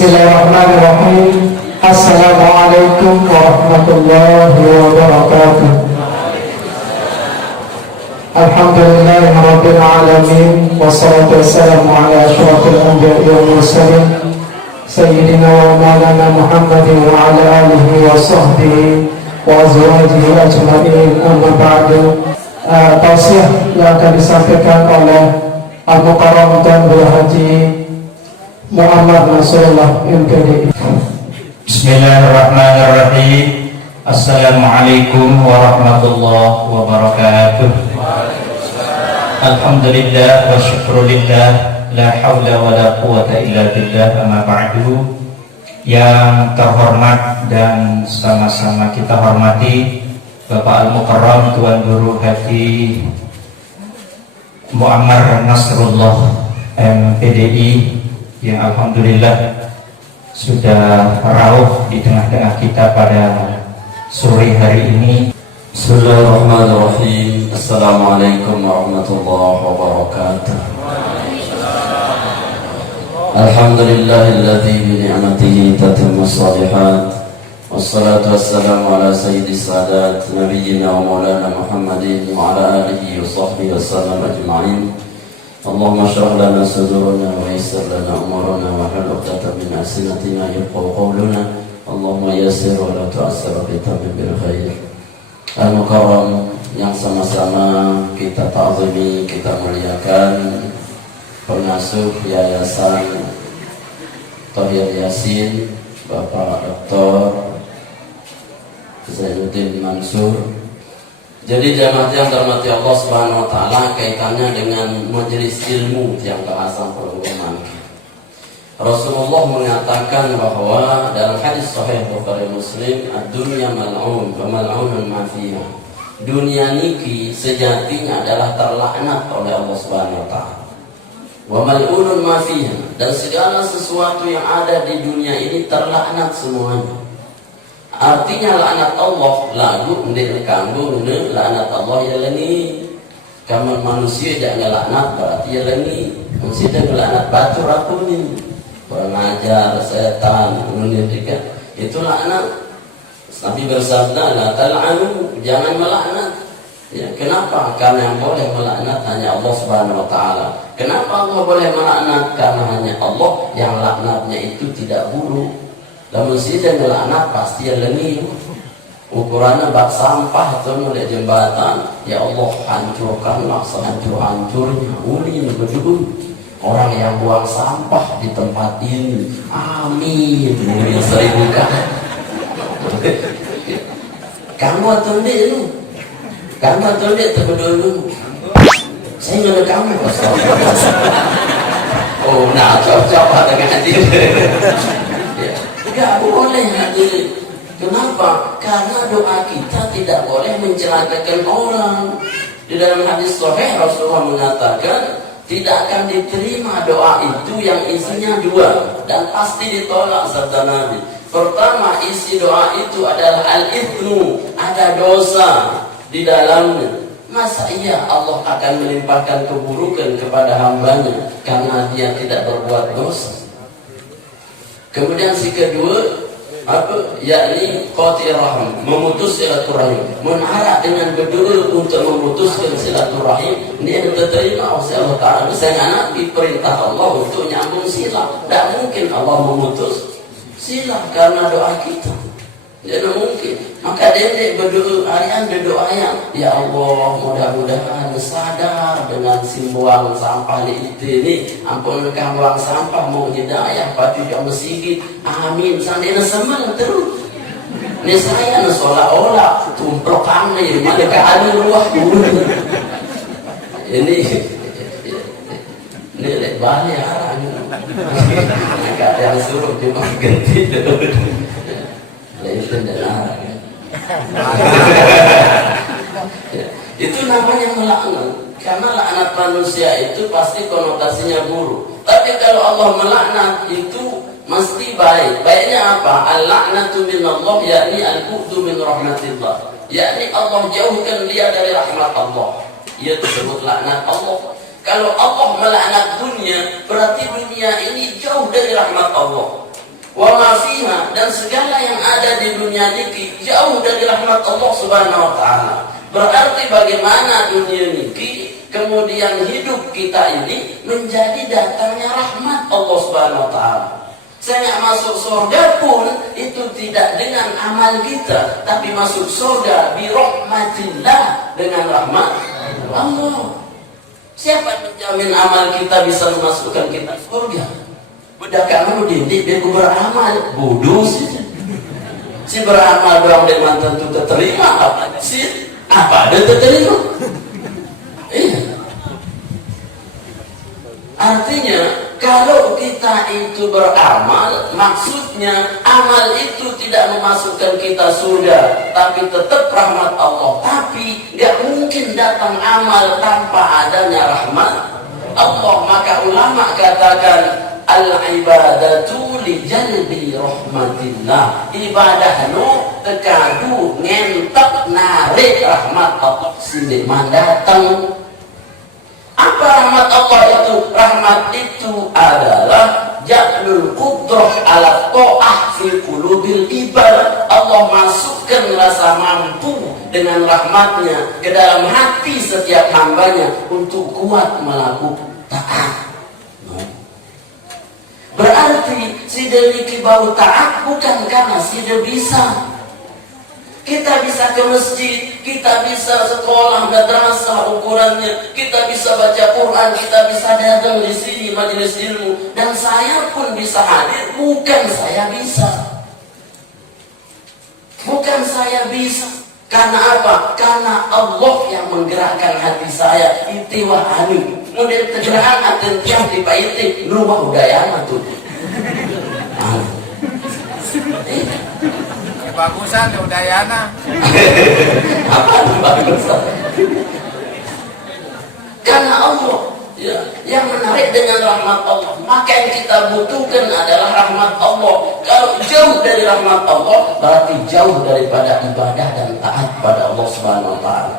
Bismillahirrahmanirrahim. Assalamualaikum warahmatullahi wabarakatuh. Alhamdulillahirabbil alamin, wassalatu wassalamu ala asyrafil anbiya'i wal mursalin sayyidina wa maulana Muhammadin wa ala alihi wa sahbihi wa azwajihi ajma'in. Amma ba'du. Tausiah yang akan disampaikan oleh Al-Mukarram dan Guru Haji Muhammad Nasrullah MPDI. Bismillahirrahmanirrahim. Assalamualaikum warahmatullahi wabarakatuh. Alhamdulillah wa syukrulillah, la hawla wa la quwata illa billah, amma ba'du. Yang terhormat dan sama-sama kita hormati Bapak Al-Mukarram Tuan Guru Haji Muammar Nasrullah MPDI yang alhamdulillah sudah rauh di tengah-tengah kita pada sore hari ini. Bismillahirrahmanirrahim. Assalamualaikum warahmatullahi wabarakatuh. Alhamdulillahilladzi bi ni'matihi tatimmu shalihat. Wassalatu wassalamu ala sayyidis sadat nabiyyina wa maulana Muhammadin wa ala alihi wa sahbihi wasallam ajma'in. Allahumma shrah lana sudurana wa yassir lana umurana wa hlul 'uqdatam min alsinatina yafqahu qawlana. Allahumma yassir wa la tu'assir wa tammim bil khair. Al-Mukarram yang sama-sama kita ta'zimi, kita muliakan, pengasuh Yayasan Thohir Yasin Bapak Dr. Zainuddin Mansur. Jadi jamaah yang dirahmati Allah Subhanahu wa taala, kaitannya dengan majelis ilmu yang kehasan perguruan. Rasulullah mengatakan bahwa dalam hadis sahih Bukhari Muslim, ad-dunya mal'un wa mal'unun ma fiha. Dunia niki sejatinya adalah terlaknat oleh Allah Subhanahu wa taala. Wa mal'unun ma fiha, dan segala sesuatu yang ada di dunia ini terlaknat semuanya. Artinya laknat Allah lagu ndek kanggo ne laknat Allah ya leni. Kamu manusia jangan laknat berarti ya leni. Mesti dah laknat batu aku ni. Kurang ajar, setan, mendidikan. Itu laknat. Nabi bersabda, la tal'anu, jangan melaknat. Ya, kenapa? Karena yang boleh melaknat hanya Allah Subhanahu wa taala. Kenapa Allah boleh melaknat? Karena hanya Allah yang laknatnya itu tidak buruk. Lamun sida melaknat pasti yang lengi. Ukurannya bak sampah atau mulai jembatan, ya Allah hancurkanlah sehancur-hancurnya. Uli berdua orang yang buang sampah di tempat ini, amin. Mungkin 1000 kali. Kamu atau dia lu? Kamu atau dia terdulu? Saya nggak kamu. Oh, nah cocok dengan dia. Tidak boleh hadirin. Kenapa? Karena doa kita tidak boleh mencelakakan orang. Di dalam hadis sahih Rasulullah mengatakan tidak akan diterima doa itu yang isinya dua dan pasti ditolak sabda Nabi. Pertama, isi doa itu adalah al-ithmu, ada dosa di dalamnya. Masa iya Allah akan melimpahkan keburukan kepada hambanya karena dia tidak berbuat dosa? Kemudian si kedua apa? Yakni qatirahim, memutus silaturahim. Menharap dengan berdua untuk memutuskan silaturahim, ini yang diterima oleh Allah Taala. Misalnya Nabi perintah Allah untuk nyambung silah, tidak mungkin Allah memutus silah karena doa kita. Tidak mungkin. Maka dendek berdoa, harian berdoa ya Allah, mudah-mudahan sadar dengan simbuang sampah di ini. Ampun kamu buang sampah mau hidayah patu jauh masjid. Amin. Sandena semal terus. Ini saya seolah-olah tumplok kami mereka adu ruah dulu. Ini balik arahnya. Maka yang suruh cuma ganti dulu. Itu adalah itu namanya melaknat. Karena laknat manusia itu pasti konotasinya buruk. Tapi kalau Allah melaknat itu mesti baik. Baiknya apa? Al-laknatu minallah, yakni al-bu'du min rahmatillah. Yakni Allah jauhkan dia dari rahmat Allah. Ia tersebut laknat Allah. Kalau Allah melaknat dunia, berarti dunia ini jauh dari rahmat Allah. wa ma fiha, dan segala yang ada di dunia ini jauh dari rahmat Allah Subhanahu wa taala. Berarti bagaimana dunia ini kemudian hidup kita ini menjadi datangnya rahmat Allah Subhanahu wa taala. Saya masuk surga pun itu tidak dengan amal kita, tapi masuk surga bi rahmatillah, dengan rahmat Allah. Siapa yang menjamin amal kita bisa memasukkan kita surga? Budak kamu didik dia beramal, bodoh sih. Si beramal doang dia mantan tentu terima, apa sih? Apa ada terima? Iya. Artinya kalau kita itu beramal, maksudnya amal itu tidak memasukkan kita surga, tapi tetap rahmat Allah. Tapi nggak mungkin datang amal tanpa adanya rahmat Allah. Maka ulama katakan al-ibadatu li jalbi rahmatillah. Ibadah nu tekadu ngentek narik rahmat Allah sini mandatang. Apa rahmat Allah itu? Rahmat itu adalah ja'lul qudrah ala ta'ah fi qulubil ibad. Allah masukkan rasa mampu dengan rahmatnya ke dalam hati setiap hambanya untuk kuat melakukan taat. Berarti si deliki bau taat bukan karena si dia bisa. Kita bisa ke masjid, kita bisa sekolah madrasah ukurannya, kita bisa baca Quran, kita bisa datang di sini majelis ilmu, dan saya pun bisa hadir bukan saya bisa. Bukan saya bisa. Karena apa? Karena Allah yang menggerakkan hati saya. Itiwa anu. Kemudian tergerak aten tiap di paiti luah udayana tuh. Bagusan udayana. Apa bagusan? Karena Allah ya, yang menarik dengan rahmat Allah. Maka yang kita butuhkan adalah rahmat Allah. Kalau jauh dari rahmat Allah, berarti jauh daripada ibadah dan taat pada Allah Subhanahu wa taala.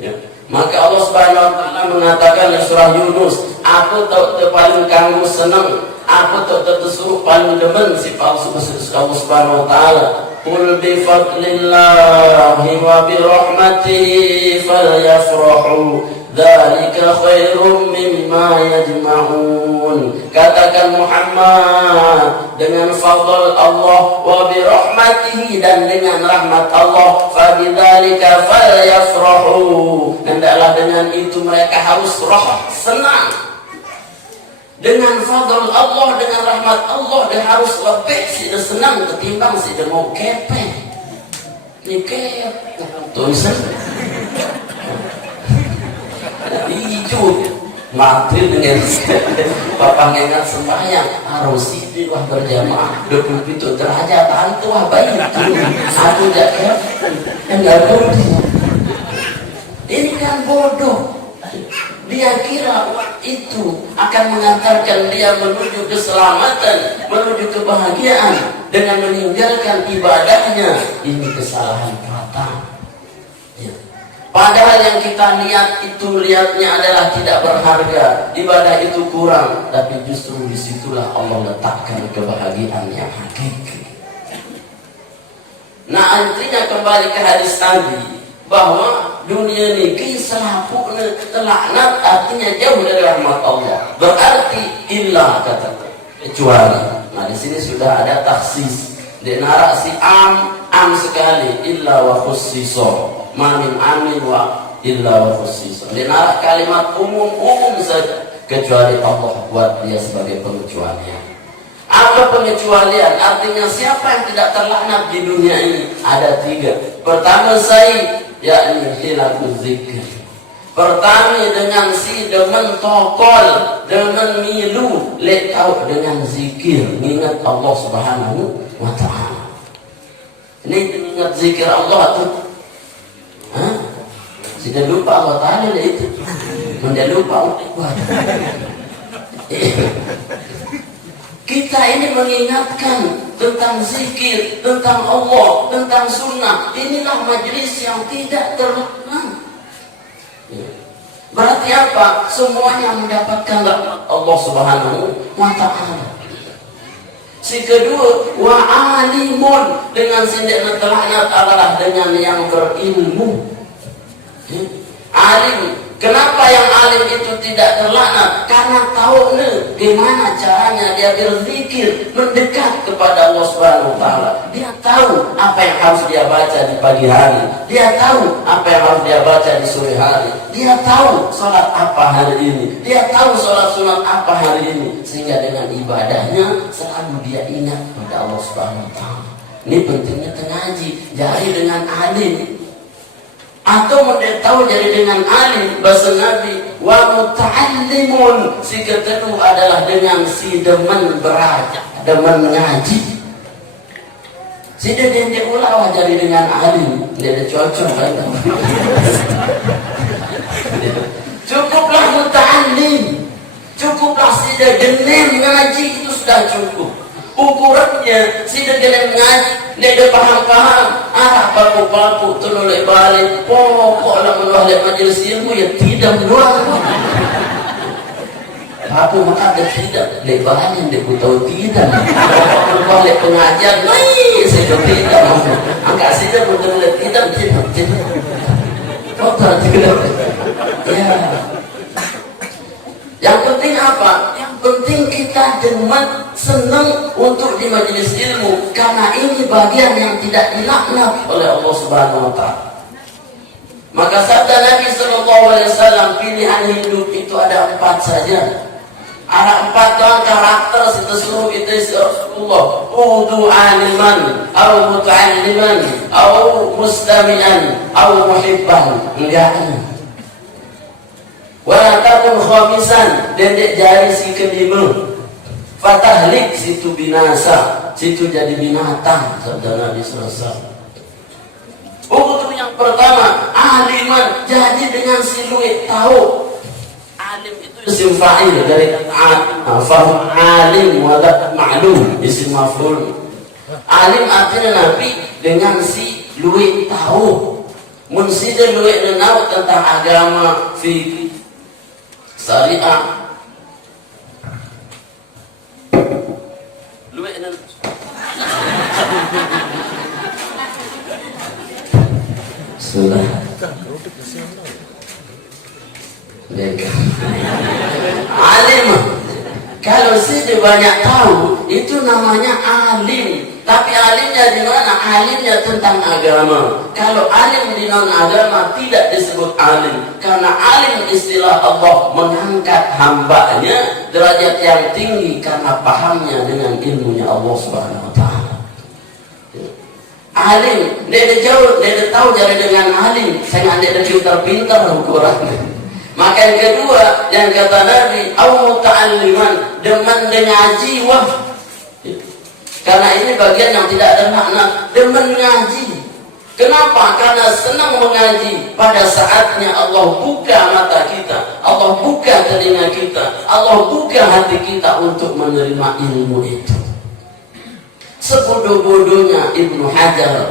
Ya. Maka Allah Subhanahu wa taala mengatakan di surah Yunus, aku tak paling kamu senang, aku tak tersuruh paling demen si palsu Allah Subhanahu wa taala. Qul bi fadlillahi wa bi rahmatihi falyafrahu dzalika khairum mimma yajma'un. Katakan Muhammad, dengan fadl Allah wa bi rahmatihi, dan dengan rahmat Allah, fa bidzalika falyafrahu, hendaklah dengan itu mereka harus senang. Dengan fadl Allah, dengan rahmat Allah, dia harus lebih sih senang ketimbang sih dia mau kepeng. Ini kepeng tulisan hijau mati dengan bapak ngengat sembahyang harus ini wah berjamaah 27 derajat hantu wah bayi aku jaga enggak boleh. Ini kan bodoh. Dia kira itu akan mengantarkan dia menuju keselamatan, menuju kebahagiaan dengan meninggalkan ibadahnya. Ini kesalahan fatal. Ya. Padahal yang kita lihat itu lihatnya adalah tidak berharga, ibadah itu kurang, tapi justru disitulah Allah letakkan kebahagiaan yang hakiki. Nah, artinya kembali ke hadis tadi, bahwa dunia ini selapukna telaknat, artinya jauh dari rahmat Allah. Berarti illa kata kecuali. Nah di sini sudah ada taksis. Di narasi am sekali, illa wa khussiso. Mamin amin wa illa wa khussiso. Di narak kalimat umum saja, kecuali Allah buat dia sebagai pengecualian. Apa pengecualian? Artinya siapa yang tidak terlaknat di dunia ini? Ada 3. Pertama yakni hilakul zikr. Pertama dengan si demen tokol, demen milu, lekau dengan zikir, mengingat Allah Subhanahu wa taala. Ini mengingat zikir Allah tuh. Sudah lupa Allah taala itu. Sudah lupa Allah. Kita ini mengingatkan tentang zikir, tentang Allah, tentang sunnah. Inilah majelis yang tidak terlaknat. Berarti apa? Semuanya mendapatkan rahmat Allah Subhanahu wa taala. Si kedua, wa alimun, dengan sindik terlaknat adalah dengan yang berilmu. Alim, kenapa yang alim itu tidak terlaknat? Karena tahu gimana caranya dia berzikir, mendekat kepada Allah Subhanahu wa taala. Dia tahu apa yang harus dia baca di pagi hari, dia tahu apa yang harus dia baca di sore hari, dia tahu sholat apa hari ini, dia tahu sholat sunat apa hari ini, sehingga dengan ibadahnya selalu dia ingat pada Allah Subhanahu wa taala. Ini pentingnya ngaji, jari dengan alim. Atau tahu jadi dengan alim, bahasa Nabi, wa muta'allimun, si kedua adalah dengan si demen beraja, demen ngaji. Si dia ulah jadi dengan alim, dia cocok kan? Cukuplah muta'allim, cukuplah si demen ngaji, itu sudah cukup. Ukurannya si demen ngaji, dia paham-paham, paku-paku teroleh balik, pokoklah menoleh majelis ilmu ya tidak doang. Paku maka ada tidak, lebaran dia pun tahu tidak. Menoleh pengajian, saya tidak. Angkat saja pun teroleh tidak. Kotor tidak. Ya. Yang penting apa? Yang penting kita demen, senang untuk di majelis ilmu, karena ini bagian yang tidak dilaknat oleh Allah Subhanahu wa taala. Maka sabda Nabi sallallahu alaihi wasallam, pilihan hidup itu ada 4 saja. Ada 4 karakter seluruh kita Rasulullah. Udu aliman, au muta'alliman, au mustami'an, au muhibban. Enggak. Wa takun khamisan, dendek jari si kelima. Fatahlik, situ binasa, situ jadi binatang, sabda Nabi sallallahu alaihi wasallam. Untuk yang pertama, aliman, jadi dengan siluet tahu. Alim itu isim fa'il dari kata fahum alim wa ma'lum, isim maf'ul. Alim artinya Nabi dengan si luwet tahu. Mun si luwet tahu tentang agama, fikih, syariah. Luwet sudah. Alim, kalau sudah banyak tahu itu namanya alim. Tapi alimnya di mana? Alimnya tentang agama. Kalau alim di non agama tidak disebut alim, karena alim istilah Allah mengangkat hambanya derajat yang tinggi karena pahamnya dengan ilmunya Allah Subhanahu wa taala. Alim, dia jauh, dia tahu jadi dengan alim. Saya nggak ada pintar-pintar ukurannya. Maka yang kedua, yang kata Nabi, au muta'alliman, demen dengan jiwa. Karena ini bagian yang tidak ada makna, demen ngaji. Kenapa? Karena senang mengaji. Pada saatnya Allah buka mata kita, Allah buka telinga kita, Allah buka hati kita untuk menerima ilmu itu. Sebodoh-bodohnya Ibnu Hajar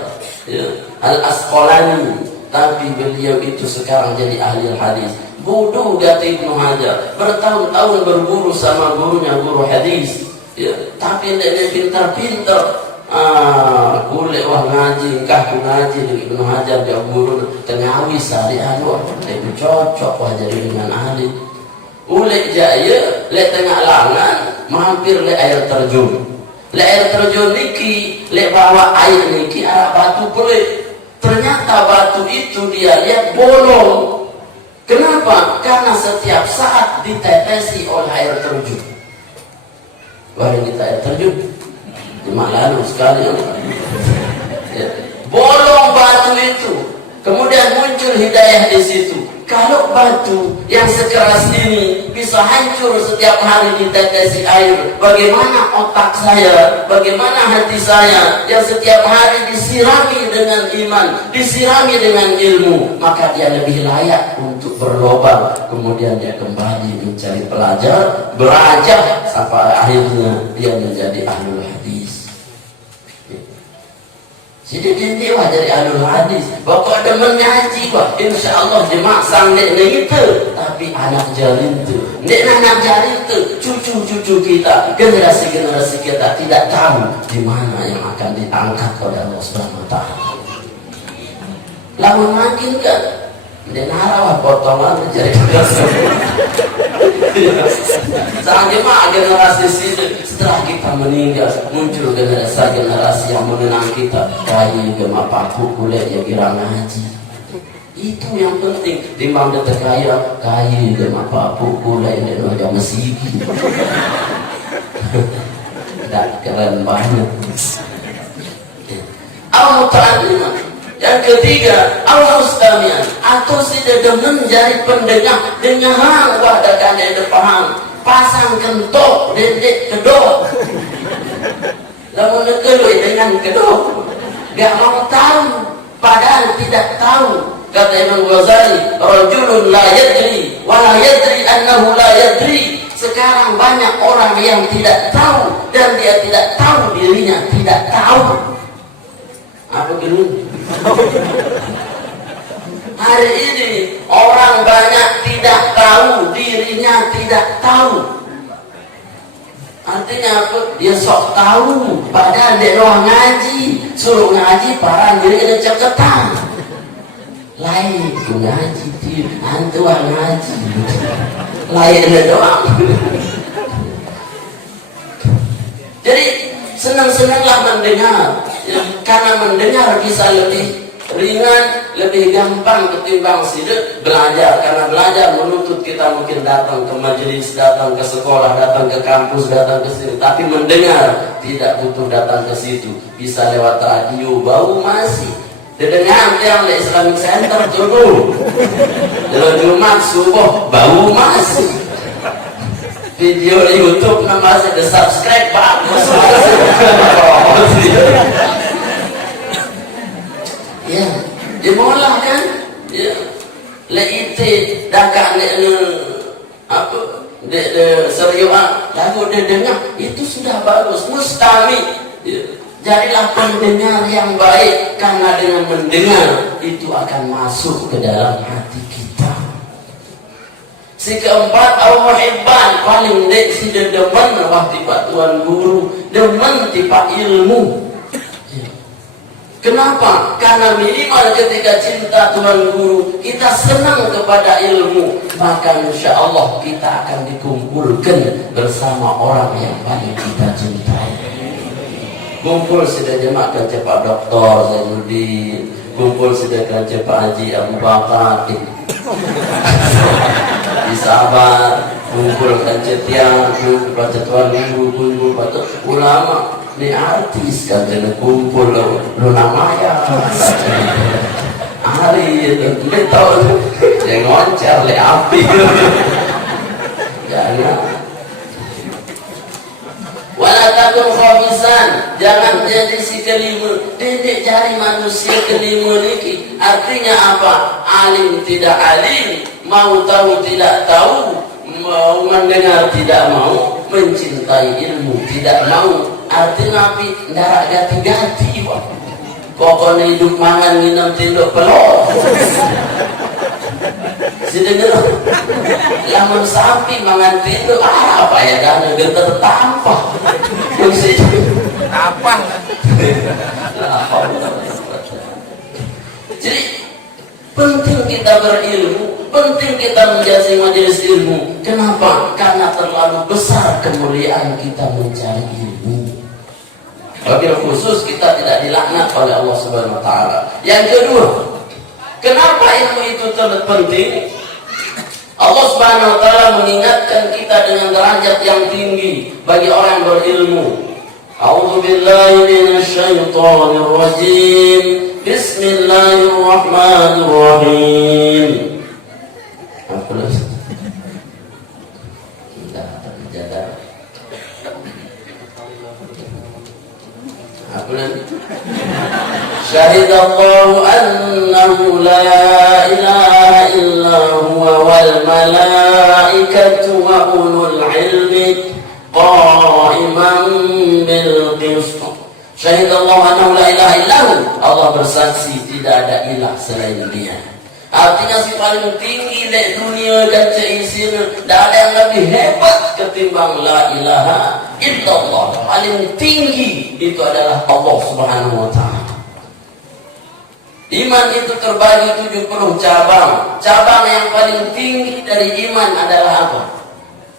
Al-Asqalani, tapi beliau itu sekarang jadi ahli hadis. Bodoh kata Ibnu Hajar, bertahun-tahun berguru sama gurunya, guru hadis, tapi dia pintar-pintar. Kulit wah ngaji, kah ku ngaji dengan Ibnu Hajar, dia guru tengawi syariah, itu cocok wah jadi dengan ahli. Ulek jaya, lek tengah langan, mampir lek air terjun. Lek air terjun niki, lek bawa air niki arah batu pelik. Ternyata batu itu dia lihat bolong. Kenapa? Karena setiap saat ditetesi oleh air terjun. Wah, kita air terjun lalu sekali ya. Bolong batu itu, kemudian muncul hidayah di situ. Kalau batu yang sekeras ini bisa hancur setiap hari ditetesi air, bagaimana otak saya, bagaimana hati saya yang setiap hari disirami dengan iman, disirami dengan ilmu, maka dia lebih layak untuk berlobang. Kemudian dia kembali mencari pelajar, belajar sampai akhirnya dia menjadi ahlul hadis. Jadi dia dari alul hadis. Bapak demen ngaji pak. Insya Allah jemaah sang nek itu. Tapi anak jarin itu. Nek anak jarin itu. Cucu-cucu kita, generasi-generasi kita tidak tahu di mana yang akan diangkat oleh Allah Subhanahu Wa Taala. Lalu makin kan. Nek narawah potongan jadi sang jemaah generasi setelah kita meninggal muncul generasi yang mengenang kita kayu gema paku kulit yang kira ngaji. Itu yang penting timbang detek kayu gema paku kulit yang ada mesiki. Dan keren banget. Al-Muta'allimah. Yang ketiga, al-mustami'an atau tidak menjadi pendengar dengar wahdakan yang paham pasang kentok dedek kedok lalu nekelui dengan kedok gak mau tahu padahal tidak tahu. Kata Imam Ghazali, rajulun la yadri wa la yadri annahu la yadri. Sekarang banyak orang yang tidak tahu dan dia tidak tahu dirinya tidak tahu. Apa gitu? Hari ini orang banyak tidak tahu dirinya tidak tahu. Artinya apa? Dia sok tahu padahal dia doang ngaji. Suruh ngaji para diri ada ceketan. Lain tu ngaji dia antuan ngaji. Lain dia doang. Jadi senang-senanglah mendengar ya, karena mendengar bisa lebih ringan, lebih gampang ketimbang sidik belajar. Karena belajar menuntut kita mungkin datang ke majelis, datang ke sekolah, datang ke kampus, datang ke situ. Tapi mendengar tidak butuh datang ke situ, bisa lewat radio. Bau masih didengar yang di Islamic Center turun dalam Jumat subuh bau masih. Video di YouTube masih ada subscribe bagus. Ya, dimulai kan? Ya, leite dakan apa? Seriuan lagu dengar itu sudah bagus. Mustami, ya, jadilah pendengar yang baik karena dengan mendengar itu akan masuk ke dalam hati kita. Si keempat al-muhibban paling dek si demen wah tiba tuan guru demen tiba ilmu. Kenapa? Karena minimal ketika cinta tuan guru kita senang kepada ilmu, maka insya Allah kita akan dikumpulkan bersama orang yang paling kita cintai. Kumpul sudah jemaah kerja Pak Doktor Zainuddin, kumpul sudah kerja Pak Haji Abu Bakar di Sabar, kumpul kerja tiang, kumpul baca tuan guru, kumpul baca ulama. Ini artis kan jadi kumpul Luna Maya hari itu tahu yang ngoncar le api jangan wala takun khabisan jangan jadi si kelima dedek cari manusia kelima niki artinya apa alim tidak alim mau tahu tidak tahu mau mendengar tidak mau mencintai ilmu tidak mau artinya api ndarak gati-gati wah kokon hidup mangan minum tinduk pelor si denger lamun sapi mangan tinduk apa ya dana geter tampah Tampang. Jadi penting kita berilmu, penting kita menjadi majelis ilmu. Kenapa? Karena terlalu besar kemuliaan kita mencari ilmu. Wabil khusus kita tidak dilaknat oleh Allah Subhanahu Wa Taala. Yang kedua, kenapa ilmu itu sangat penting? Allah Subhanahu Wa Taala mengingatkan kita dengan derajat yang tinggi bagi orang yang berilmu. A'udzu billahi minasy syaithanir rajim. Bismillahirrahmanirrahim. Syahidallahu annahu la ilaha illa huwa wal malaikatu wa ulul ilmi qa'iman bil qist Syahidallahu annahu la ilaha illahu. Allah bersaksi tidak ada ilah selain Dia. Artinya si paling tinggi di dunia dan seisinya, tidak ada yang lebih hebat ketimbang la ilaha illallah. Paling tinggi itu adalah Allah Subhanahu wa ta'ala. Iman itu terbagi 70 cabang. Cabang yang paling tinggi dari iman adalah apa?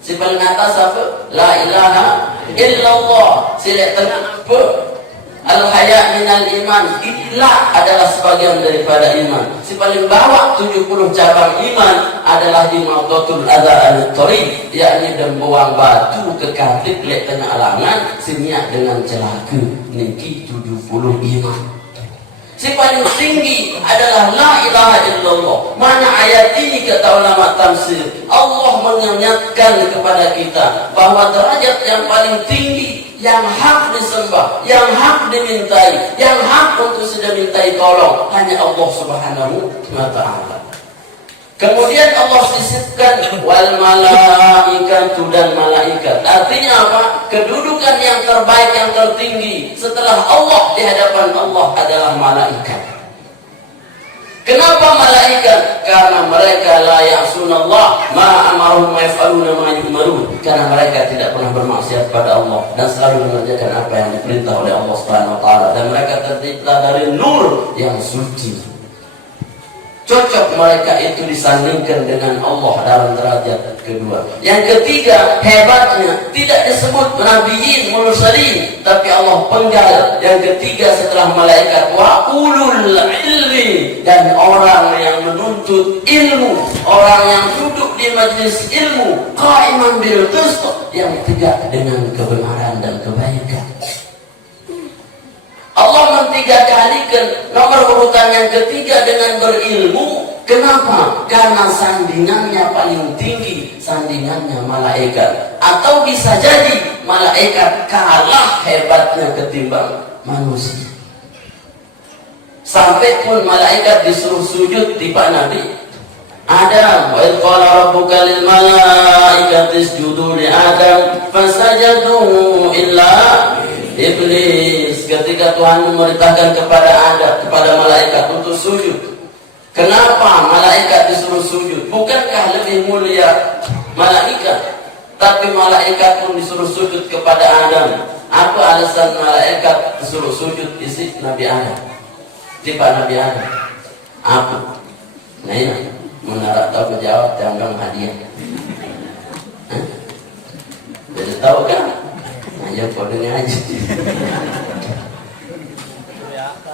Si paling atas apa? La ilaha illallah. Si tengah apa? Al-haya minal iman. Ilah adalah sebagian daripada iman. Si paling bawah 70 cabang iman adalah imadatul adza an-tariq, yakni membuang batu ke katip lek tengah alangan siniak dengan celaka. Niki 70 iman. Si paling tinggi adalah la ilaha illallah. Mana ayat ini kata ulama tafsir, Allah mengingatkan kepada kita bahwa derajat yang paling tinggi, yang hak disembah, yang hak dimintai, yang hak untuk sudah mintai tolong hanya Allah Subhanahu wa ta'ala. Kemudian Allah sisipkan wal malaikatu dan malaikat. Artinya apa? Kedudukan yang terbaik, yang tertinggi setelah Allah di hadapan Allah adalah malaikat. Kenapa malaikat? Karena mereka la ya'sunallah ma amaruhum wa yaf'aluna ma yu'marun. Karena mereka tidak pernah bermaksiat pada Allah dan selalu mengerjakan apa yang diperintah oleh Allah Subhanahu wa taala, dan mereka tercipta dari nur yang suci. Cocok mereka itu disandingkan dengan Allah dalam derajat kedua. Yang ketiga, hebatnya tidak disebut nabiyin, mursalin, tapi Allah penggal. Yang ketiga setelah malaikat, wa ulul ilmi, dan orang yang menuntut ilmu, orang yang duduk di majlis ilmu, qaiman bil qist, yang tegak dengan kebenaran dan kebaikan. Allah mentiga-kalikan nomor urutan yang ketiga dengan berilmu. Kenapa? Karena sandingannya paling tinggi, sandingannya malaikat. Atau bisa jadi malaikat kalah hebatnya ketimbang manusia. Sampai pun malaikat disuruh sujud di Pak Nabi Adam. Wa idh qala rabbuka lil malaikati isjudu li Adam fasajadu illa iblis. Ketika Tuhan memerintahkan kepada Adam, kepada malaikat untuk sujud. Kenapa malaikat disuruh sujud? Bukankah lebih mulia malaikat? Tapi malaikat pun disuruh sujud kepada Adam. Apa alasan malaikat disuruh sujud isi Nabi Adam? Tiba Nabi Adam. Apa? Nah ini menara tahu menjawab jangan hadiah. Jadi tahu kan? Ya kodenya aja.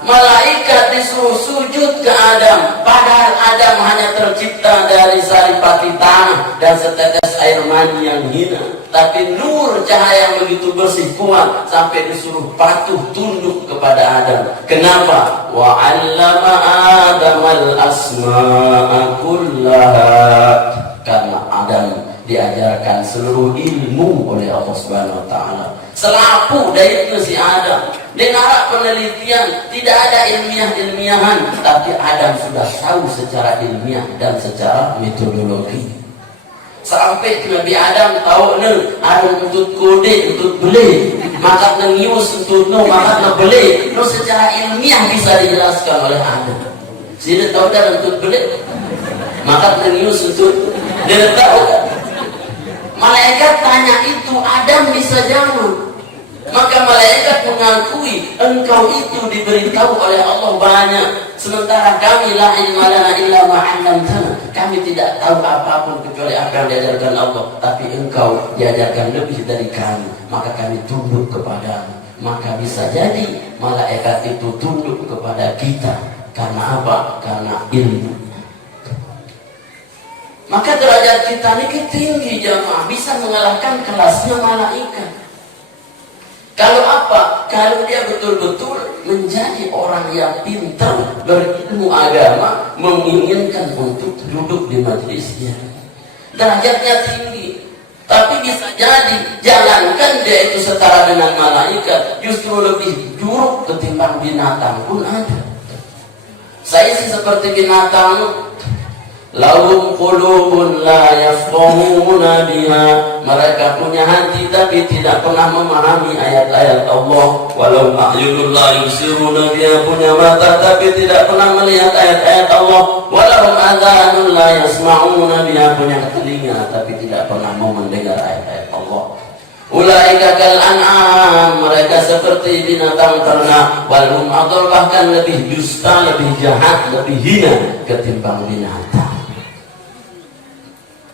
Malaikat disuruh sujud ke Adam, padahal Adam hanya tercipta dari saripati tanah dan setetes air mani yang hina. Tapi nur cahaya yang begitu bersih kuat sampai disuruh patuh tunduk kepada Adam. Kenapa? Wa 'allama Adamal asma'a kullaha. Karena Adam diajarkan seluruh ilmu oleh Allah Subhanahu wa taala. Selapu dari itu si Adam. Di narak penelitian tidak ada ilmiahan, tapi Adam sudah tahu secara ilmiah dan secara metodologi. Sampai Nabi Adam tahu ada untuk kode, untuk beli, maka ngius untuk maka beli. Secara ilmiah bisa dijelaskan oleh Adam. Sini tahu dah untuk beli, maka ngius untuk dia tahu kan? Malaikat tanya itu, Adam bisa jawab. Maka malaikat mengakui engkau itu diberitahu oleh Allah banyak, sementara kami la ilma lana illa ma 'allamtana. Kami tidak tahu apapun kecuali apa yang diajarkan Allah, tapi engkau diajarkan lebih dari kami, maka kami tunduk kepadamu. Maka bisa jadi malaikat itu tunduk kepada kita karena apa? Karena ilmu. Maka derajat kita ini tinggi jemaah, bisa mengalahkan kelasnya malaikat. Kalau apa? Kalau dia betul-betul menjadi orang yang pintar, berilmu agama, menginginkan untuk duduk di majlisnya. Derajatnya tinggi. Tapi bisa jadi, jangankan dia itu setara dengan malaikat, justru lebih buruk ketimbang binatang pun ada. Saya sih seperti binatang. Lahum qulubun la yafqahuna biha, mereka punya hati tapi tidak pernah memahami ayat-ayat Allah. Walau a'yunun la yubsiruna biha, punya mata tapi tidak pernah melihat ayat-ayat Allah. Walau adhanun la yasma'una biha, punya telinga tapi tidak pernah mau mendengar ayat-ayat Allah. Ulaika kal an'am, mereka seperti binatang ternak. Walhum adall, bahkan lebih dusta, lebih jahat, lebih hina ketimbang binatang.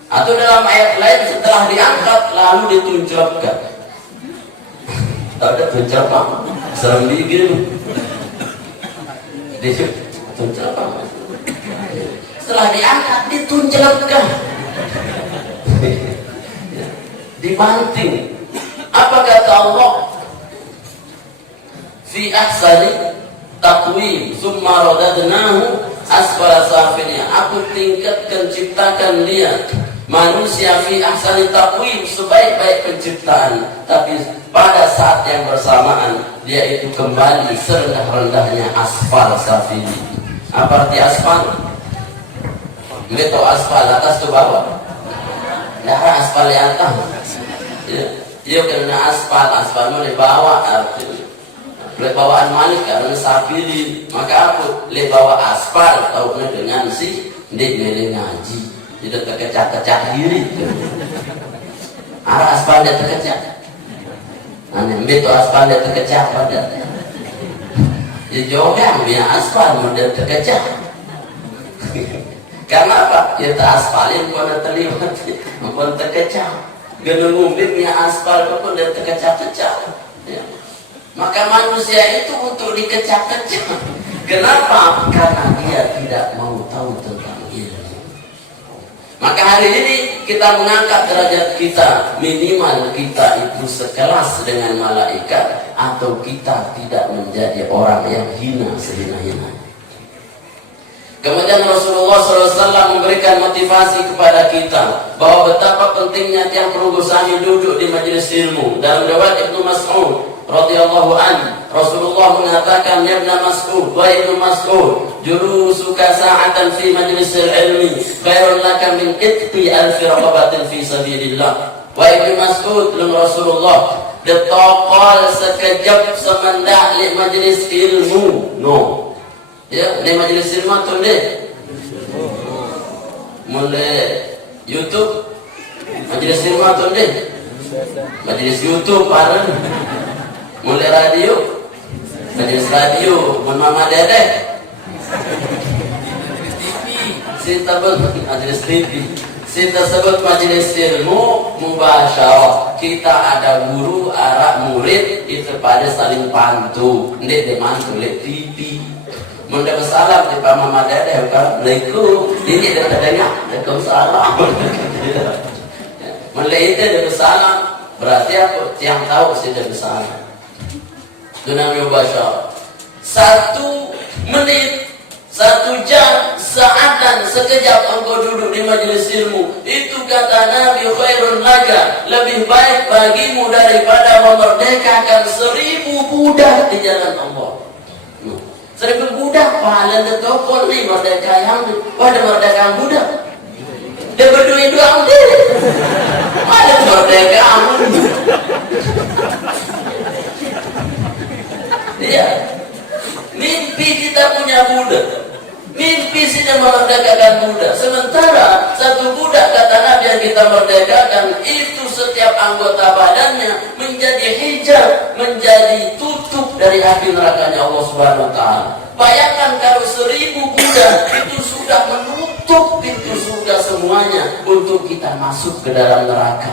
Atau dalam ayat lain setelah diangkat lalu ditunjukkan. Ada tunjukkan, serem bikin. Ditunjukkan. Setelah diangkat ditunjukkan. Dibanting. Apa kata Allah? Fi ahsani taqwim summa radadnahu asfala safilin. Aku tingkatkan, ciptakan dia manusia fi ahsani taqwim, sebaik-baik penciptaan, tapi pada saat yang bersamaan dia itu kembali serendah-rendahnya asfal safilin. Apa arti asfal? Kita tahu asfal atas ke bawah. Nah, asfal yang atas. Ya karena asfal mau dibawa artinya bawaan malik karena safilin, maka aku lebawa aspal tahu dengan si ndik milih ngaji tidak terkecak-kecak diri arah aspal dia terkecak aneh betul aspal dia terkecak pada ya jogang dia aspal mau dia terkecak karena apa? Ya tak aspalin pun terlibat pun terkecak gana ngumbingnya aspal pun dia terkecak-kecak ya. Maka manusia itu untuk dikecak-kecak. Kenapa? Karena dia tidak mau tahu tentang ilmu. Maka hari ini kita mengangkat derajat kita, minimal kita itu sekelas dengan malaikat, atau kita tidak menjadi orang yang hina sehina-hina. Kemudian Rasulullah SAW memberikan motivasi kepada kita bahwa betapa pentingnya tiang perugusani duduk di majelis ilmu. Dalam riwayat Ibnu Mas'ud radhiyallahu anhu, Rasulullah mengatakan, ya Ibnu Mas'ud, wa Ibnu Mas'ud, julusuka sa'atan fi majlisil ilmi khairun laka min itqi alfi raqabatin fi sabilillah. Wa Ibnu Mas'ud lun Rasulullah, detokol sekejap semendak li majelis ilmu. No. Ya, di majelis ilmu tu deh. Mulai YouTube majelis ilmu tu deh. Majelis YouTube parah. Mulai radio majelis radio Mama Dedek. Sita sebut majelis TV. Sita sebut majelis ilmu mubasyarah. Kita ada guru, arak murid itu pada saling pantu. Ndek demantu lek TV. Munda salam di Pak Mama Dede kan, Assalamualaikum. Ini dia katanya, Waalaikumsalam. Mulai itu dia salam, berarti aku yang tahu sih dia salam. Itu namanya basyar. 1 menit, 1 jam, saatan, sekejap engkau duduk di majelis ilmu. Itu kata Nabi khairun laka, lebih baik bagimu daripada memerdekakan 1000 budak di jalan Allah. 1000 budak, pahala dia tokol ni merdeka yang ni. Pada merdeka budak. Dia berduit doang dia. Pada merdeka ni. Iya. Mimpi kita punya budak. Mimpi kita memerdekakan budak. Sementara 1 budak kata Nabi yang kita merdekakan itu setiap anggota badannya menjadi hijab, menjadi tutup dari api nerakanya Allah Subhanahu wa taala. Bayangkan kalau 1000 budak itu sudah menutup pintu surga semuanya untuk kita masuk ke dalam neraka.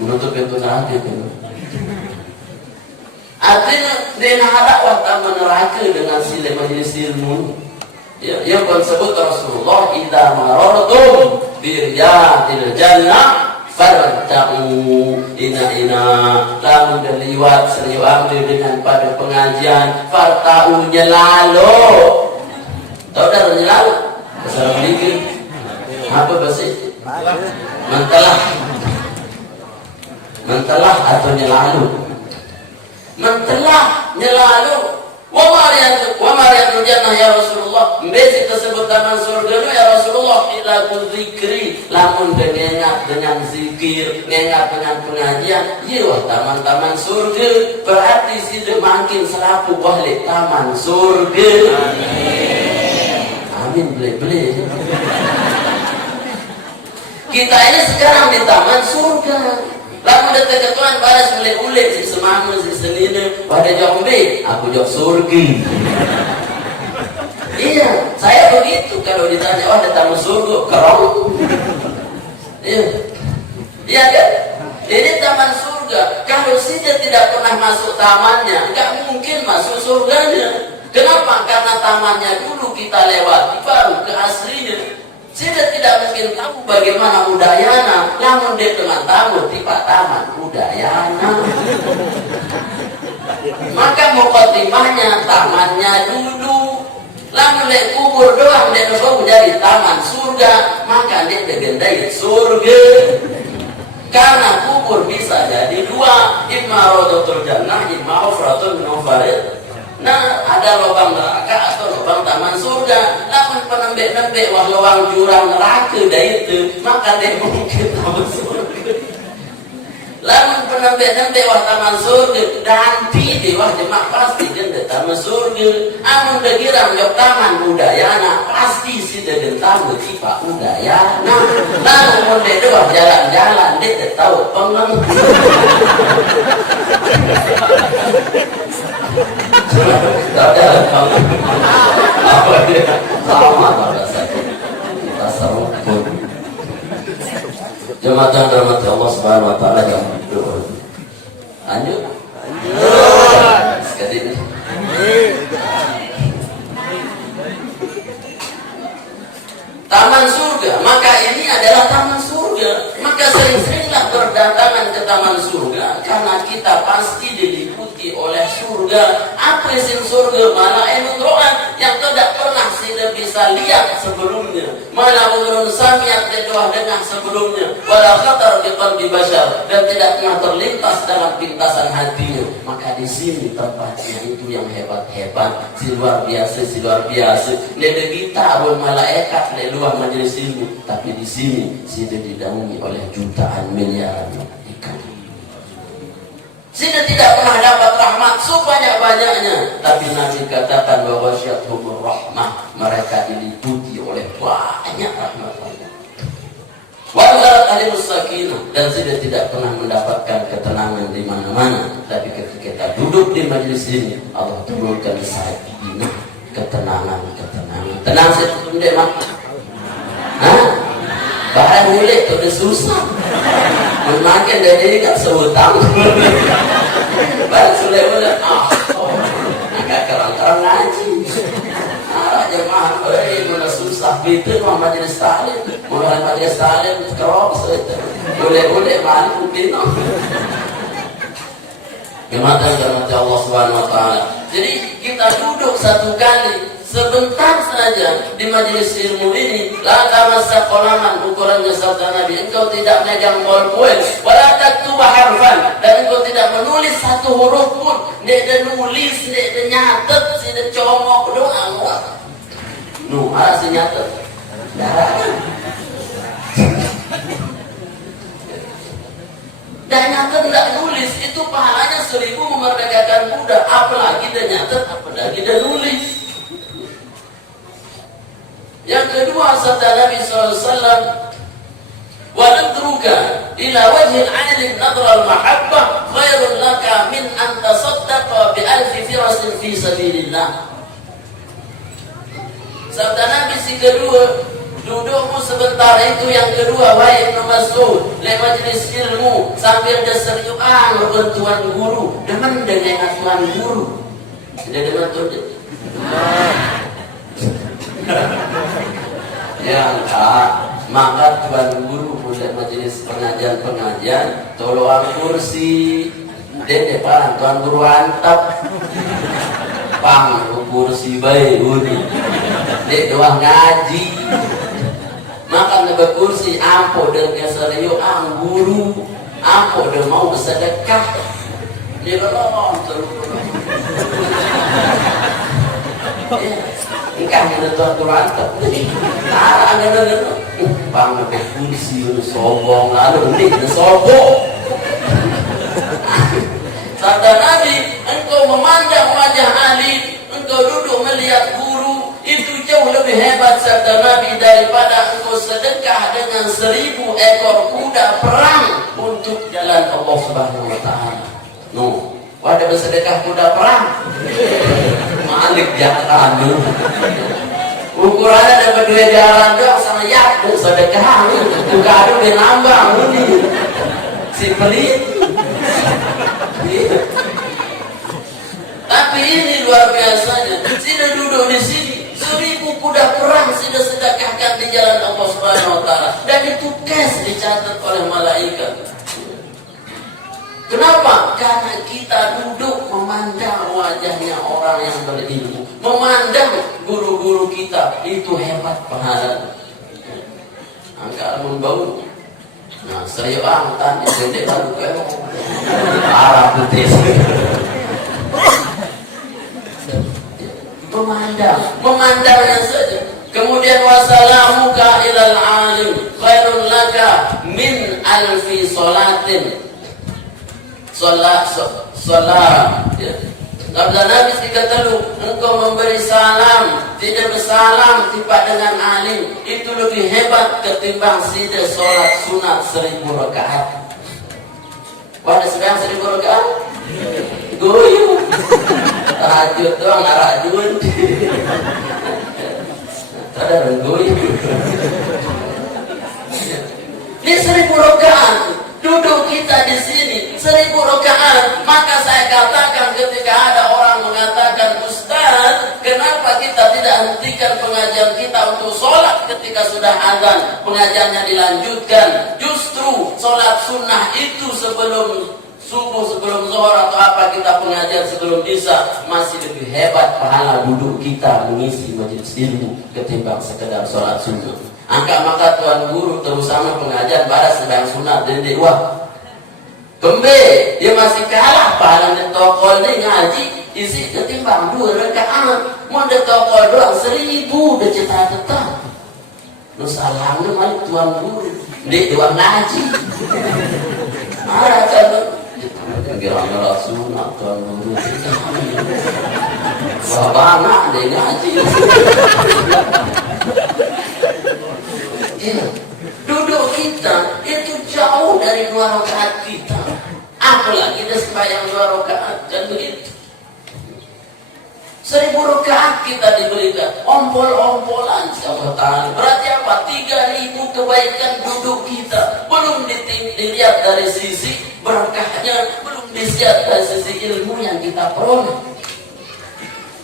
Menutup pintu neraka itu. Artinya dia harap waktu meneraka dengan sila majelis ilmu. Ya pun sebut Rasulullah, idza marartum bi riyadil jannah farta'u ina lamun diliwat serius ambil dengan pada pengajian farta'u nyelalu. Tahu dah nyelalu? Bahasa Melayu apa bahasa itu? Mentelah atau nyelalu. Mentelah nyelalu Wa mariyatu jannah ya Rasulullah. Besi tersebut taman surga ya Rasulullah. Ila dzikri, lamun dengan zikir, ngengat dengan pengajian, iya taman-taman surga. Berarti sudah makin selaku balik taman surga. Amin beli. Kita ini sekarang di taman surga. Lalu ada ketuan balas ulit-ulit si semama si senina pada jombe, aku jawab surgi. Iya, saya begitu kalau ditanya, oh ada tamu surga, kerong. Iya kan? Ini taman surga. Kalau kita tidak pernah masuk tamannya, nggak mungkin masuk surganya. Kenapa? Karena tamannya dulu kita lewati, baru ke aslinya. Saya tidak mungkin tahu bagaimana Udayana, namun dia dengan tamu tiba taman Udayana. Maka mukadimahnya tamannya dulu, lalu lek kubur doang dia baru jadi taman surga, maka dia digendai surga. Karena kubur bisa jadi dua, imma rodatul jannah, imma ufratun min ufarid. Nah, ada lubang neraka atau lubang taman surga. Namun penembek-nembek wah lubang jurang neraka dah itu, maka dia mungkin taman surga. Lamun penembek-nembek wah taman surga, nanti dia wah jemaah pasti dia taman surga. Amun dah kira jok taman Udayana, pasti si dia tamu tiba Udayana. Lalu mun dia wah jalan-jalan, dia tahu pengen. Ada apa dia sama pada saya kita sama pun jemaah yang dirahmati Allah Subhanahu Wa Taala yang berdoa lanjut sekali ini taman surga, maka ini adalah taman surga. Maka sering-seringlah berdatangan ke taman surga, karena kita pasti diliputi oleh surga. Apa isi surga? Mana ro'an yang tidak pernah tidak bisa lihat sebelumnya, mana ulun samiat tidak dengar sebelumnya, wala khatar di qalbi bashar, dan tidak pernah terlintas dalam pintasan hatinya. Maka di sini tempatnya itu yang hebat-hebat, si luar biasa. Nede kita pun malaikat di luar majelis ilmu, tapi di sini sudah didaungi oleh jutaan miliaran ikan. Sudah tidak pernah dapat rahmat sebanyak-banyaknya, tapi Nabi katakan bahwa syathumur rahmah, mereka diliputi oleh banyak rahmat Allah. Wazarat ahli sakinah, dan sudah tidak pernah mendapatkan ketenangan di mana-mana, tapi ketika kita duduk di majelis ini, Allah turunkan sakinah, ketenangan. Tenang saya tutup deh mak. Bahaya mulai itu udah susah. Makin dari nggak sehutang. Baik sudah agak kerang ngaji. Jemaah, mana susah itu mau majelis taklim, mulai majelis taklim terus itu. Boleh balik mungkin. Jemaah Allah Subhanahu Wa Taala. Jadi kita duduk satu kali sebentar saja di majelis ilmu ini, la tamassak qalaman, ukurannya sabda Nabi, engkau tidak megang bolpen, wala taktuba harfan, dan engkau tidak menulis satu huruf pun. Dia nulis, dia nyatet, dia comok doang. Ada si nyatet. Dan nyatet tidak nulis, itu pahalanya 1000 memerdekakan budak. Apalagi dia nyatet, apalagi dia nulis. Yang kedua sabda Nabi SAW, wa nadruka ila wajhil 'alim nadral mahabbah khairun laka min an tasaddaqa bi alfi firasin fi sabilillah. Sabda Nabi si kedua, dudukmu sebentar itu yang kedua, wahai Ibnu Mas'ud, le majlis ilmu sambil deseriuan bertuan guru, demen dengan tuan guru. Tidak demen tuan. Yang maka tuan guru mulai majelis pengajian tolong kursi dede parang tuan guru antap pang kursi baik uni dek doang ngaji maka nebe kursi ampo dan keseriu ang guru ampo dan mau bersedekah dia belum Engkau yang tuan rantau. Nara ada bang pakai kursi sombong lalu ini sombong. Sabda Nabi, engkau memandang wajah Ali, engkau duduk melihat guru, itu jauh lebih hebat sabda Nabi daripada engkau sedekah dengan 1000 ekor kuda perang untuk jalan Allah Subhanahu wa taala. No, wadah bersedekah kuda perang. Malik jalan dulu. Ukurannya dapat 2 jalan doang sama yak dan sedekah. Bukan ada nambang ini. Si pelit. Tapi ini luar biasanya. Sudah duduk di sini 1000 kuda perang sudah sedekahkan di jalan Allah Subhanahu wa taala dan itu cash dicatat oleh malaikat. Kenapa? Karena kita duduk memandang wajahnya orang yang berilmu, memandang guru-guru kita, itu hebat pahalanya. Angka membau. Nah, serius tanya jadi baru kayak arah putih. Memandangnya saja. Kemudian wasalamuka ilal alim khairun laka min alfi salatin. Salat. Sabda Nabi dikatakan engkau memberi salam tidak bersalam tiba dengan alim itu lebih hebat ketimbang sida solat sunat 1000 rakaat. Pada sedang 1000 rakaat goyo tahajud doang ngarajun ada goyo ini 1000 rakaat. Duduk kita di sini 1000 rakaat, maka saya katakan ketika ada orang mengatakan Ustaz, kenapa kita tidak hentikan pengajian kita untuk sholat ketika sudah azan, pengajiannya dilanjutkan? Justru sholat sunnah itu sebelum subuh, sebelum zuhur atau apa kita pengajian sebelum isya masih lebih hebat pahala duduk kita mengisi majelis ilmu ketimbang sekedar sholat sunnah. Angka maka tuan guru terutama pengajian baras sedang sunat jadi wah kembe dia masih kalah pahala di toko ini ngaji isi ketimbang 2 rakaat mau di toko doang 1000 udah cita-cita lu salahnya malah tuan guru di doang ngaji marah kan kira-kira sunat tuan guru wah banyak dia ngaji. Duduk kita itu jauh dari 2 rakaat kita, apalagi dia sembahyang 2 rakaat dan begitu. 1000 rakaat kita diberikan, ompol-ompolan Allah Ta'ala. Berarti apa? 3000 kebaikan duduk kita. Belum dilihat dari sisi berkahnya, belum dilihat dari sisi ilmu yang kita peroleh.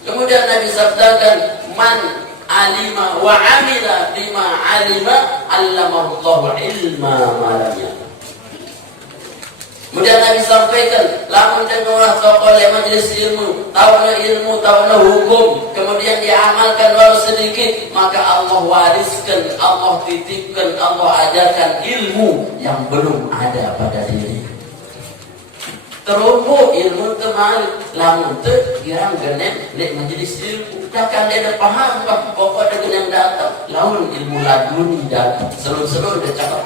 Kemudian Nabi sabdakan, man alima wa amila bima alima allamallahu ilma malanya. Kemudian Nabi sampaikan, lamun dengan orang tokoh majelis ilmu, tahunya hukum, kemudian dia amalkan walau sedikit, maka Allah wariskan, Allah titipkan, Allah ajarkan ilmu yang belum ada pada diri. Terumbu ilmu teman, lamun tu girang genem nek majelis ilmu. Takkan dia dah paham bah pokok dengan yang datang, lamun ilmu laduni datang. Seru-seru dia cakap.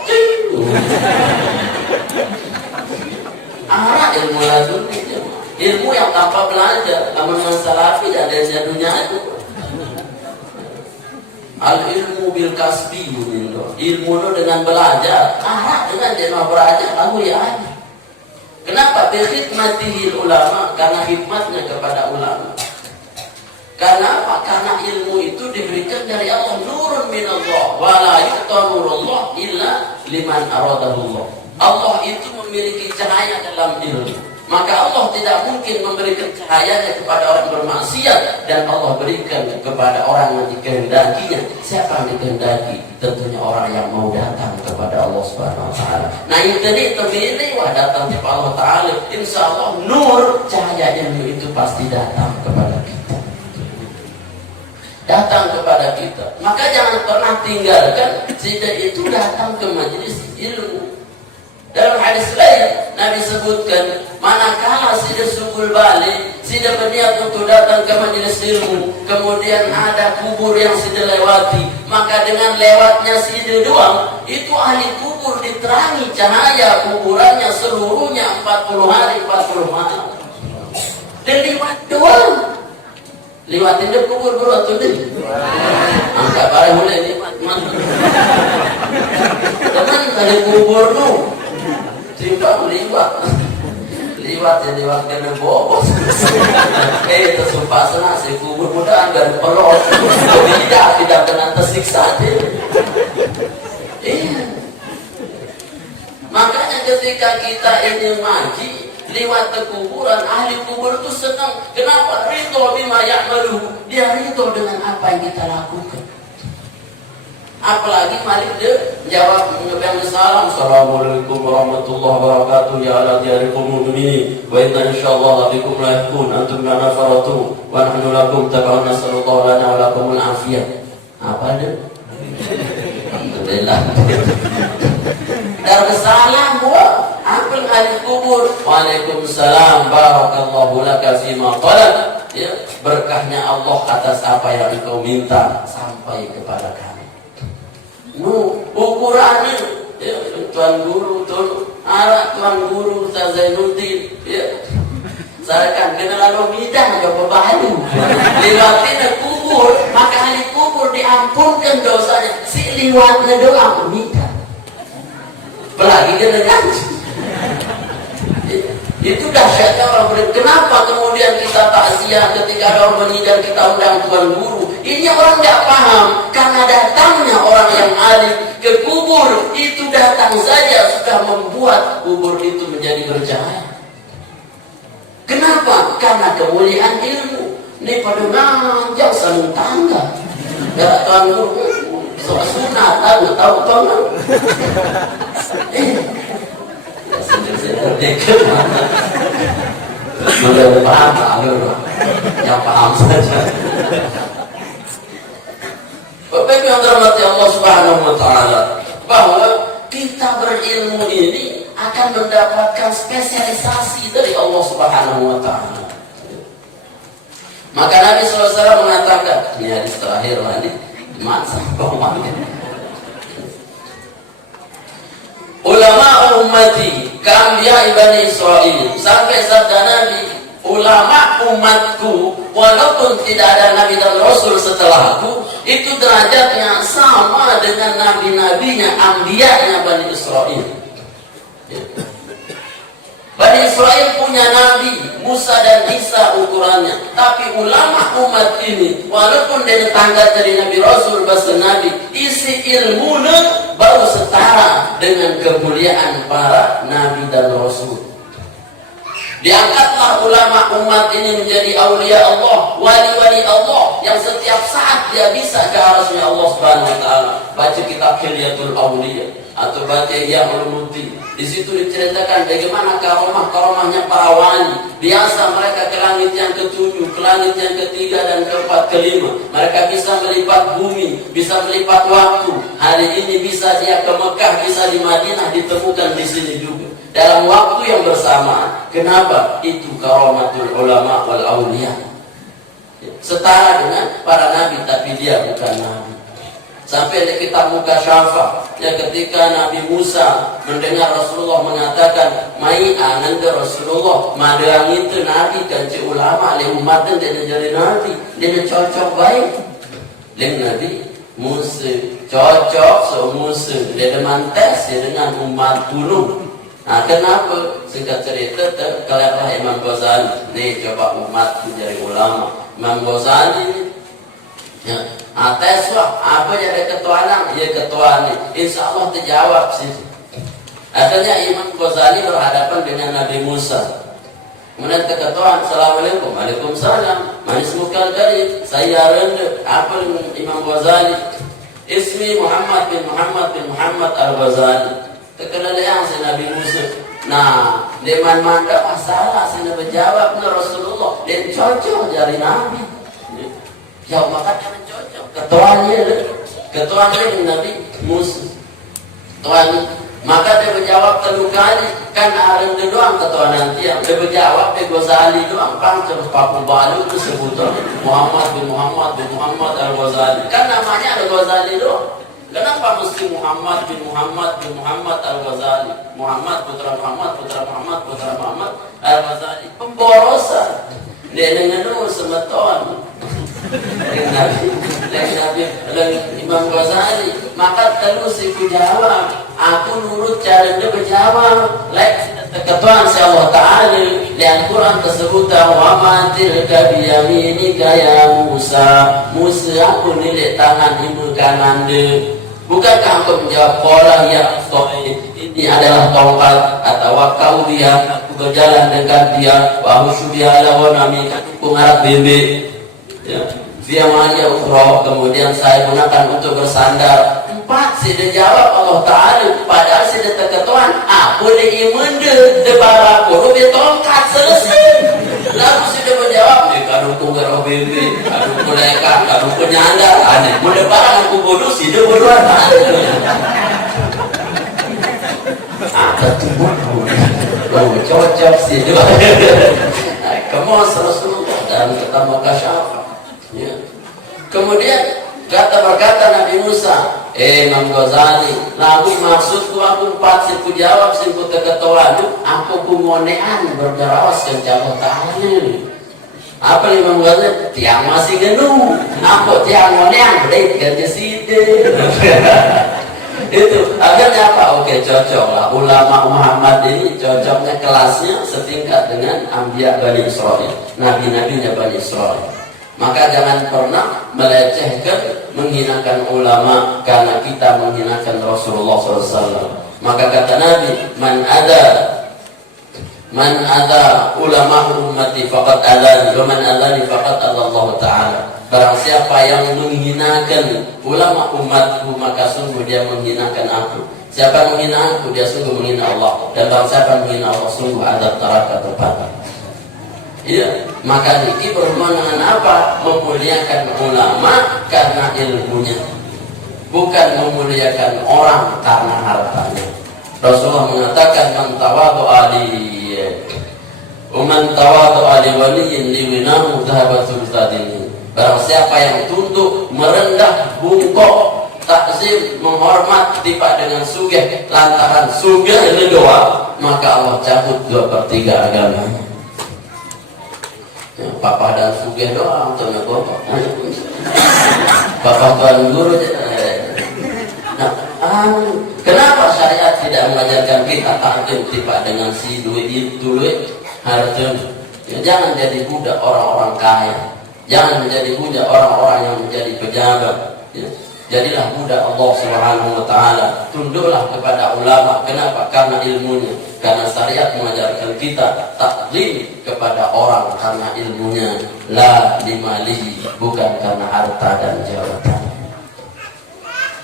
Ilmu laduni ilmu yang tanpa belajar, lamun yang salafi dan adanya dunia itu. Al ilmu bil kasbi ilmu dengan belajar. Dengan dia mau belajar lalu ya ada. Kenapa? Bikhidmatihil ulama, karena hikmatnya kepada ulama. Karena apa? Karena ilmu itu diberikan dari Allah, nurun minallah, wa la yuqtarullah illa liman aradahullah. Allah itu memiliki cahaya dalam ilmu. Maka Allah tidak mungkin memberikan cahayanya kepada orang bermaksiat, dan Allah berikan kepada orang yang dikehendakinya. Siapa yang dikehendaki? Tentunya orang yang mau datang kepada Allah Subhanahu wa taala. Nah, itu terpilih wah datang kepada Allah taala. Insyaallah nur cahayanya itu pasti datang kepada kita. Datang kepada kita. Maka jangan pernah tinggalkan sehingga itu datang ke majelis ilmu. Dalam hadis lain Nabi sebutkan, manakala sida sugul balik, sida berniat untuk datang ke majelis ilmu, kemudian ada kubur yang sida lewati, maka dengan lewatnya sida doang, itu ahli kubur diterangi cahaya kuburannya seluruhnya 40 hari 40 malam. Dan lewat doang, lewatin deh kubur bro atau deh angkat barang mulai lewat teman ada kubur nu timbang liwat ya lewat kena bobot itu sumpah senang si kubur mudah dari pelot tidak kena tersiksa makanya ketika kita ingin mati lewat ke kuburan, ahli kubur itu senang. Kenapa? Ridho bima ya'malu. Dia ridho dengan apa yang kita lakukan. Apalagi malik dia jawab menyampaikan salam, Assalamualaikum warahmatullahi wabarakatuh ya ala diyarikum mu'minin wa inna insyaallah bikum lahiqun antum kana faratu wa nahnu lakum tabaun nasallallahu lana wa lakumul afiyah. Apa dia? Alhamdulillah. Darussalam gua ambil ahli kubur. Waalaikumsalam barakallahu laka fima qalab. Ya, berkahnya Allah atas apa yang engkau minta sampai kepada kami. Ukurannya ya, Tuan Guru Tuan Guru Ustaz Zainuddin ya. Sarekan kena lalu bidang coba bahalu. Lewatin kubur, maka ahli kubur diampunkan dosanya. Si liwatnya doang minta. Apalagi dia dengan itu dahsyatnya orang beriman. Kenapa kemudian kita takziah ketika ada orang meninggal kita undang Tuan Guru? Ini orang tidak paham karena datangnya orang yang alim ke kubur itu datang saja sudah membuat kubur itu menjadi bercahaya. Kenapa? Karena kemuliaan ilmu. Ini pada nanjang sambung tangga. Ya Tuan Guru soal sunat tahu kan? Sudah paham yang paham saja. Bapak yang dirahmati Allah Subhanahu wa taala, bahwa kita berilmu ini akan mendapatkan spesialisasi dari Allah Subhanahu wa taala. Maka Nabi SAW mengatakan, ini hadis terakhir ini, masa ulama ummati ka'anbiya Bani Israil, sampai sabda Nabi, ulama umatku walaupun tidak ada nabi dan rasul setelahku, itu derajatnya sama dengan nabi-nabinya, anbiya'nya Bani Israil. Bani Israil punya nabi Musa dan Isa ukurannya, tapi ulama umat ini walaupun dia tangga dari nabi rasul bahasa nabi, isi ilmunya baru setara dengan kemuliaan para nabi dan rasul. Diangkatlah ulama umat ini menjadi aulia Allah, wali-wali Allah yang setiap saat dia bisa ke arasnya Allah Subhanahu wa taala. Baca kitab Hilyatul Auliya atau baca Ihya Ulumuddin. Di situ diceritakan bagaimana karomahnya para wali. Biasa mereka ke langit yang ke-7, ke langit yang ke-3 dan ke-4, ke-5. Mereka bisa melipat bumi, bisa melipat waktu. Hari ini bisa dia ke Mekah, bisa di Madinah, ditemukan di sini juga dalam waktu yang bersamaan. Kenapa? Itu karomatul ulama wal auliya. Setara dengan para nabi, tapi dia bukan nabi. Sampai di kitab Mukasyafa, ya ketika Nabi Musa mendengar Rasulullah mengatakan, "Mai ananda Rasulullah, madang itu nabi kan ci ulama le umatnya dia jadi nabi, dia cocok baik." Dan Nabi Musa cocok so Musa dia mantas dengan umat dulu. Nah, kenapa? Singkat cerita terkelihatan Imam Ghazali. Nih coba umat menjadi ulama. Imam Ghazali ya, atas apa jadi ketua anak, ya ketua ini. Insya Allah terjawab sih. Akhirnya Imam Ghazali berhadapan dengan Nabi Musa. Kemudian keketuaan, Assalamualaikum, Waalaikumsalam. Manis muka kali, saya rendah. Apa Imam Ghazali? Ismi Muhammad bin Muhammad Al-Ghazali. Terkenal yang si Nabi Musa. Nah, dia mana masalah, saya berjawab na Rasulullah. Dia cocok jadi Nabi. Ya makanya cocok. Ketuanya Nabi Musa. Tuan Maka dia berjawab 3 kali, kan areng dia doang ketua nanti yang dia berjawab dia Ghazali doang, kan terus Papu Balu itu sebutan Muhammad bin Muhammad bin Muhammad Al-Ghazali, kan namanya Al-Ghazali doang. Kenapa mesti Muhammad bin Muhammad bin Muhammad Al-Ghazali? Muhammad putra Muhammad putra Muhammad putra Muhammad Al-Ghazali. Pemborosan. Dia dengan dulu semeton. Nabi Imam Ghazali. Maka terus iku jawab, aku nurut cara dia berjawab. Ketuaan si Allah Ta'ala yang Quran tersebut, wa ma tilka biyaminika ya Musa. Musa aku nilai tangan ibu kanan dia. Bukankah engkau menjawab qala ya Sohib, ini adalah tongkat, atau kau dia aku berjalan dengan dia, wa husya ala nami aku ngarap bebek ya. Dia manja ukhra, kemudian saya gunakan untuk bersandar. 4 sih dia jawab Allah Ta'ala, padahal sih dia terketuan aku di iman de baraku dia tongkat selesai. Lalu sih dia menjawab, kadu tunggal bebek, kadu kulekan, kadu penyandar, aneh mulai barang aku bodoh sih dia bodoh apa ada tubuh cocok sih dia kemas Rasulullah dan ketemu kasyafah ya. Kemudian berkata Nabi Musa, Imam Ghazali, lagu maksudku aku 4 siku jawab siku keketuaan aku kumonean berdarawas kencang tahannya. Apa Imam Ghazali? Tiang masih genuh, aku tiang monean berdek kerja side. Itu akhirnya apa? Oke, cocok lah. Ulama Muhammad ini cocoknya kelasnya setingkat dengan Anbiya Bani Israel, nabi-nabinya Bani Israel. Maka jangan pernah melecehkan, menghinakan ulama karena kita menghinakan Rasulullah SAW. Maka kata Nabi, man ada ulama ummati faqad adani, wa man adani faqad Allah Ta'ala. Barang siapa yang menghinakan ulama umatku, maka sungguh dia menghinakan aku. Siapa menghina aku, dia sungguh menghina Allah. Dan barang siapa menghina Allah, sungguh adab neraka tempatnya. Iya, maka ini berhubungan dengan apa? Memuliakan ulama karena ilmunya, bukan memuliakan orang karena hartanya. Rasulullah mengatakan man tawadu'a li waliyyin liwinahu dhahabatul tadini. Barang siapa yang tunduk, merendah, bungkuk, takzim, menghormat tiba dengan sugih lantaran sugih ini doa, maka Allah cabut 2/3 agamanya. Papa dan sugih doang untuk negara. Papa tuan guru. Nah, kenapa syariat tidak mengajarkan kita takdim tiba dengan si duit harta? Ya, jangan jadi budak orang-orang kaya. Jangan menjadi budak orang-orang yang menjadi pejabat. Ya. Jadilah budak Allah Subhanahu wa Ta'ala. Tunduklah kepada ulama. Kenapa? Karena ilmunya. Karena syariat mengajarkan kita taklim kepada orang karena ilmunya, la limalihi, bukan karena harta dan jabatan.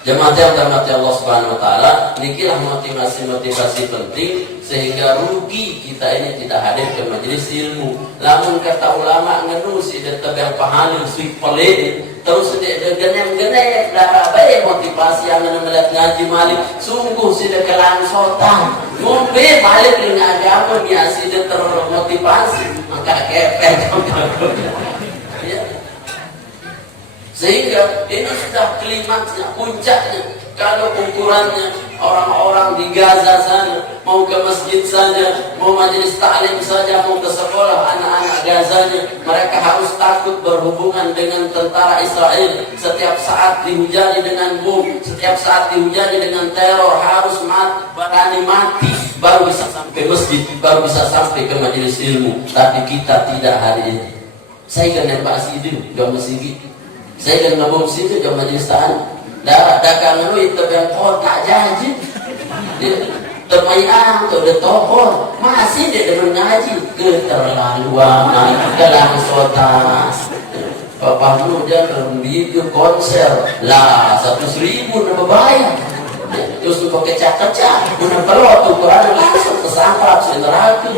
Jemaat yang dirahmati Allah Subhanahu wa Ta'ala, nikilah motivasi-motivasi penting sehingga rugi kita ini tidak hadir ke majelis ilmu. Lamun kata ulama ngenu si tetap pahalin sweet pelit terus dia genem-genem dah baik motivasi yang melihat ngaji malik sungguh si dia kelangsotan ngombe balik dengan agama dia si dia termotivasi maka kepet ya. Sehingga ini sudah klimaksnya, puncaknya. Kalau ukurannya orang-orang di Gaza sana mau ke masjid saja, mau majelis taklim saja, mau ke sekolah anak-anak Gazanya, mereka harus takut berhubungan dengan tentara Israel. Setiap saat dihujani dengan bom, setiap saat dihujani dengan teror, harus berani mati baru bisa sampai masjid, baru bisa sampai ke majelis ilmu. Tapi kita tidak hari ini. Saya kan nembak sidu, gak masih. Saya kan ngabung situ jam majelis tahan. Dagang lu itu yang tak janji. Termayang tu de tokoh masih dia dengan ngaji keterlaluan kelangsotas. Bapak lu jangan video konser lah 100.000 nama bayar. Terus tu pakai kecak-kecak, guna pelot tu Quran langsung tersampap neraka.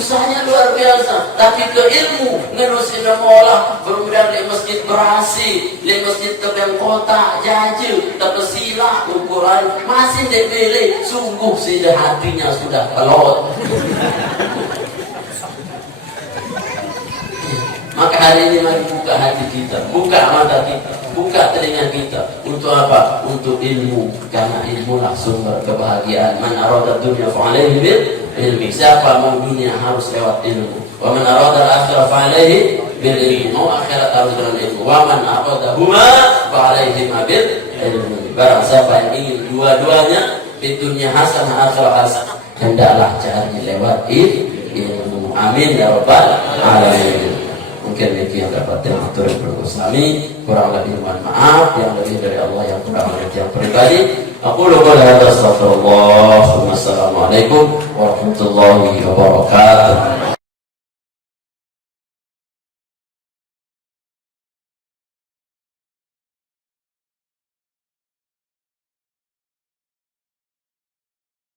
susahnya luar biasa. Tapi ke ilmu ngerusin mola kemudian di masjid berasi, di masjid tebang kota jaju, tapi sila ukuran masih dipilih. Sungguh sudah hatinya sudah kelot. Maka hari ini mari buka hati kita, buka mata kita, buka telinga kita. Untuk apa? Untuk ilmu. Karena ilmu lah sumber kebahagiaan. Man arada dunya fa'alaihi bil ilmi. Siapa mau dunia harus lewat ilmu. Wa man arada al-akhirah fa'alaihi bil ilmi. Mau akhirat harus dengan ilmu. Wa man arada huma fa'alaihi bil ilmi. Barang siapa yang ingin dua-duanya, di dunia hasanah akhirat hasanah, hendaklah cari lewat ilmu. Amin ya rabbal alamin. Mungkin demikian dapat diatur berusaha. Kurang lebih mohon maaf, yang lebih dari Allah, yang kurang lebih yang pribadi. Aku lupa dan astagfirullah. Wassalamualaikum warahmatullahi wabarakatuh.